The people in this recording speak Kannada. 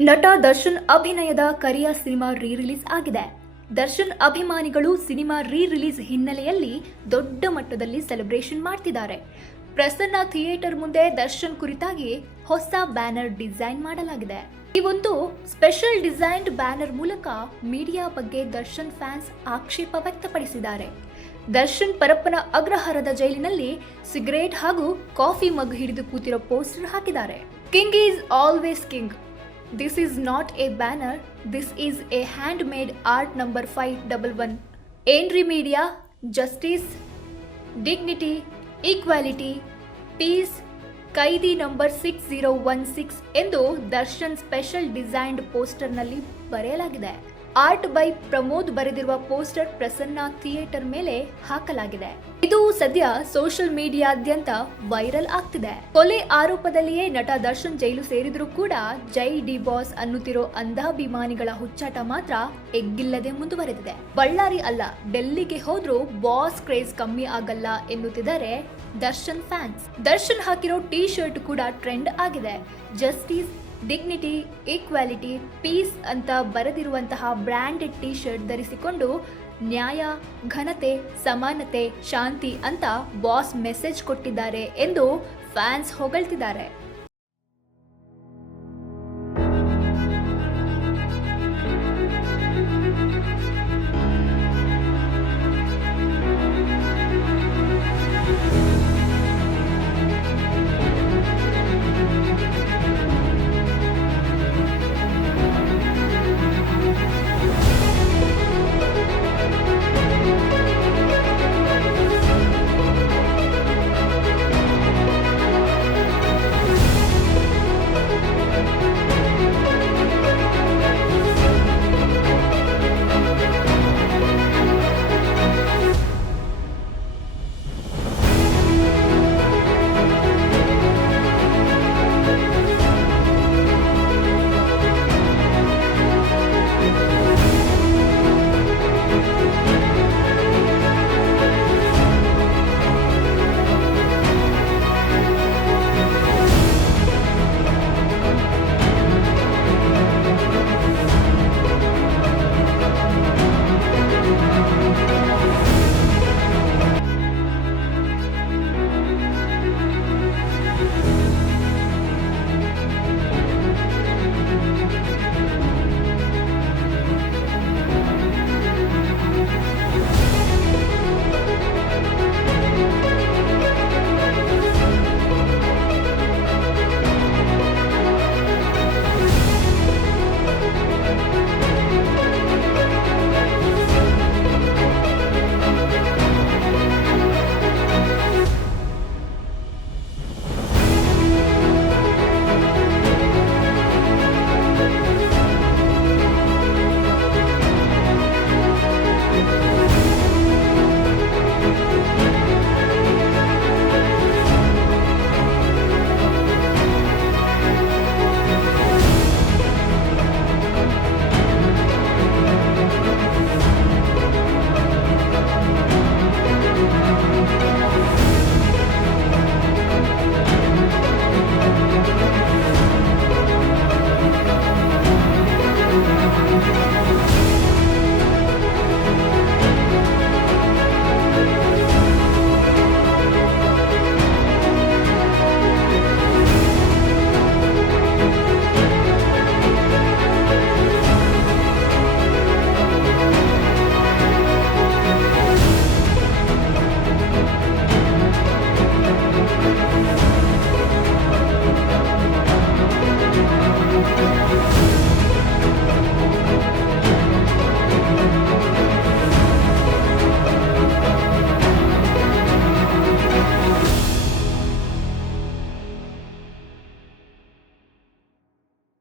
ನಟ ದರ್ಶನ್ ಅಭಿನಯದ ಕರಿಯ ಸಿನಿಮಾ ರೀ-ರಿಲೀಸ್ ಆಗಿದೆ. ದರ್ಶನ್ ಅಭಿಮಾನಿಗಳು ಸಿನಿಮಾ ರೀ-ರಿಲೀಸ್ ಹಿನ್ನೆಲೆಯಲ್ಲಿ ದೊಡ್ಡ ಮಟ್ಟದಲ್ಲಿ ಸೆಲೆಬ್ರೇಷನ್ ಮಾಡ್ತಿದ್ದಾರೆ. ಪ್ರಸನ್ನ ಥಿಯೇಟರ್ ಮುಂದೆ ದರ್ಶನ್ ಕುರಿತಾಗಿ ಹೊಸ ಬ್ಯಾನರ್ ಡಿಸೈನ್ ಮಾಡಲಾಗಿದೆ. ಈ ಒಂದು ಸ್ಪೆಷಲ್ ಡಿಸೈನ್ಡ್ ಬ್ಯಾನರ್ ಮೂಲಕ ಮೀಡಿಯಾ ಬಗ್ಗೆ ದರ್ಶನ್ ಫ್ಯಾನ್ಸ್ ಆಕ್ಷೇಪ ವ್ಯಕ್ತಪಡಿಸಿದ್ದಾರೆ. ದರ್ಶನ್ ಪರಪ್ಪನ ಅಗ್ರಹಾರದ ಜೈಲಿನಲ್ಲಿ ಸಿಗರೇಟ್ ಹಾಗೂ ಕಾಫಿ ಮಗ್ ಹಿಡಿದು ಕೂತಿರೋ ಪೋಸ್ಟರ್ ಹಾಕಿದ್ದಾರೆ. King is always king. This is not a banner, this is a handmade art number 511. Ainri Media, Justice, Dignity, Equality, Peace, ಕೈದಿ ನಂಬರ್ 6016 ಎಂದು ದರ್ಶನ್ ಸ್ಪೆಷಲ್ ಡಿಸೈನ್ಡ್ ಪೋಸ್ಟರ್ನಲ್ಲಿ ಬರೆಯಲಾಗಿದೆ. ಆರ್ಟ್ ಬೈ ಪ್ರಮೋದ್ ಬರೆದಿರುವ ಪೋಸ್ಟರ್ ಪ್ರಸನ್ನ ಥಿಯೇಟರ್ ಮೇಲೆ ಹಾಕಲಾಗಿದೆ. ಇದು ಸದ್ಯ ಸೋಷಿಯಲ್ ಮೀಡಿಯಾದ್ಯಂತ ವೈರಲ್ ಆಗ್ತಿದೆ. ಕೊಲೆ ಆರೋಪದಲ್ಲಿಯೇ ನಟ ದರ್ಶನ್ ಜೈಲು ಸೇರಿದ್ರೂ ಕೂಡ ಜೈ ಡಿ ಬಾಸ್ ಅನ್ನುತ್ತಿರೋ ಅಂಧಾಭಿಮಾನಿಗಳ ಹುಚ್ಚಾಟ ಮಾತ್ರ ಎಗ್ಗಿಲ್ಲದೆ ಮುಂದುವರೆದಿದೆ. ಬಳ್ಳಾರಿ ಅಲ್ಲ, ಡೆಲ್ಲಿಗೆ ಹೋದ್ರೂ ಬಾಸ್ ಕ್ರೇಜ್ ಕಮ್ಮಿ ಆಗಲ್ಲ ಎನ್ನುತ್ತಿದ್ದಾರೆ ದರ್ಶನ್ ಫ್ಯಾನ್ಸ್. ದರ್ಶನ್ ಹಾಕಿರೋ ಟೀ ಶರ್ಟ್ ಕೂಡ ಟ್ರೆಂಡ್ ಆಗಿದೆ. ಜಸ್ಟಿಸ್, ಡಿಗ್ನಿಟಿ, ಈಕ್ವಾಲಿಟಿ, ಪೀಸ್ ಅಂತ ಬರೆದಿರುವಂತಹ ಬ್ರ್ಯಾಂಡೆಡ್ ಟೀ ಶರ್ಟ್ ಧರಿಸಿಕೊಂಡು ನ್ಯಾಯ, ಘನತೆ, ಸಮಾನತೆ, ಶಾಂತಿ ಅಂತ ಬಾಸ್ ಮೆಸೇಜ್ ಕೊಟ್ಟಿದ್ದಾರೆ ಎಂದು ಫ್ಯಾನ್ಸ್ ಹೊಗಳ್ತಿದ್ದಾರೆ.